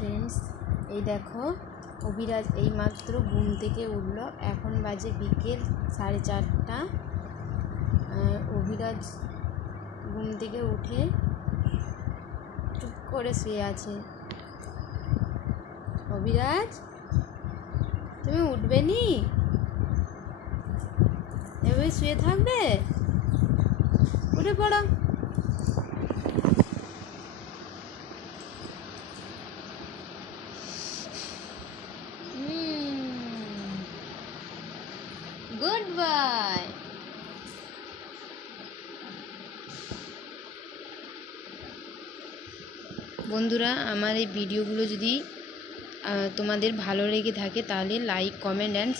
Friends, এই দেখো অভিরাজ এইমাত্র ঘুম থেকে উঠল। এখন বাজে বিকেল 4:30। অভিরাজ ঘুম থেকে উঠে চুপ করে শুয়ে আছে। অভিরাজ, তুমি উঠবে নি? এভাবে শুয়ে থাকবে? উঠে পড়ো। Good bye. বন্ধুরা, আমার এই ভিডিওগুলো যদি তোমাদের ভালো লেগে থাকে তাহলে লাইক, কমেন্ট অ্যান্ড